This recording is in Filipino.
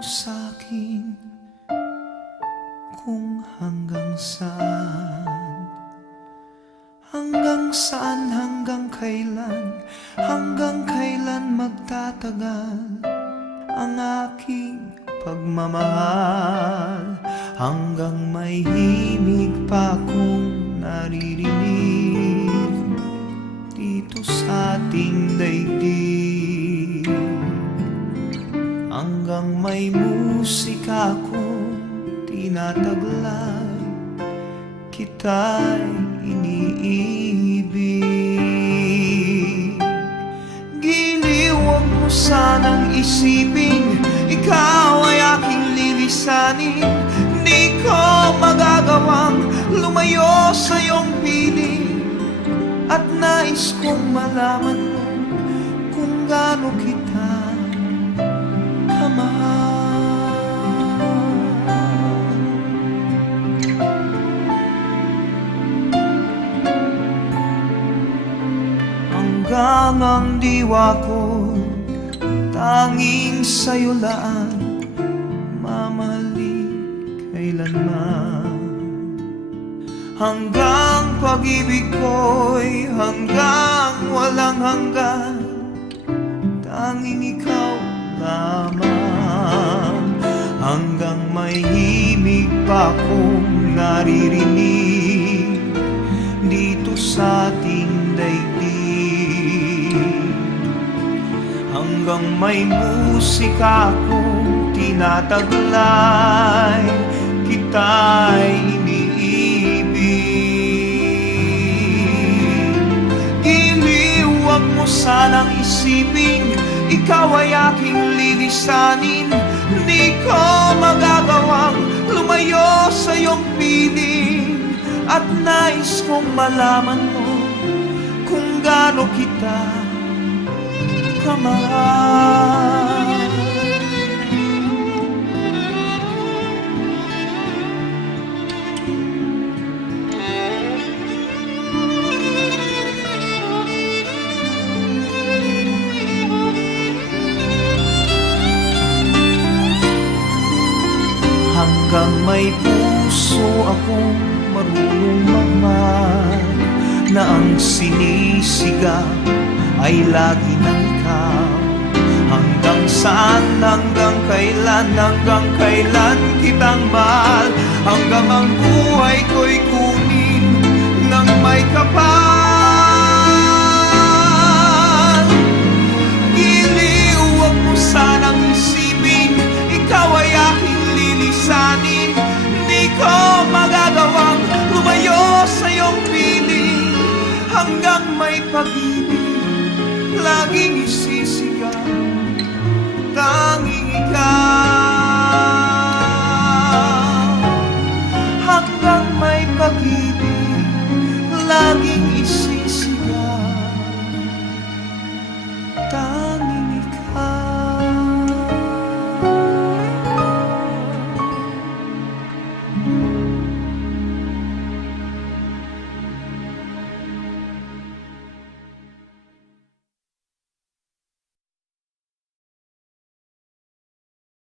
sa'kin kung hanggang saan, hanggang kailan magtatagal ang aking pagmamahal, hanggang may himig pa akong naririnig dito sa ating daigdig, hanggang may musika akong tinataglay, kita'y iniibig. Giliw, huwag mo sanang isipin ikaw ay aking lilisanin. Di ko magagawang lumayo sa iyong piling, at nais kong malaman mo kung gaano kita kamahal. Hanggang ang diwa ko tanging sa'yo lang mamahalin kailanman, hanggang pag-ibig ko'y hanggang walang hanggan, tanging ikaw lamang, hanggang may himig pa akong naririnig dito sa ating daigdig, hanggang may musika akong tinataglay, kita'y iniibig. Giliw, huwag mo sanang isipin ikaw ay aking lilisanin. Di ko magagawang lumayo sa iyong piling, at nais kong malaman mo kung gaano kita kamahal. Hanggang may puso akong marunong magmahal, na ang sinisigaw ay lagi ng ikaw. Hanggang saan, hanggang kailan kitang mahal, hanggang ang buhay ko'y kunin ng may kapal. Giliw, huwag mo sanang isipin ikaw ay aking lilisanin. Di ko magagawang lumayo sa iyong piling, hanggang may pag-ibig laging isisigaw, tanging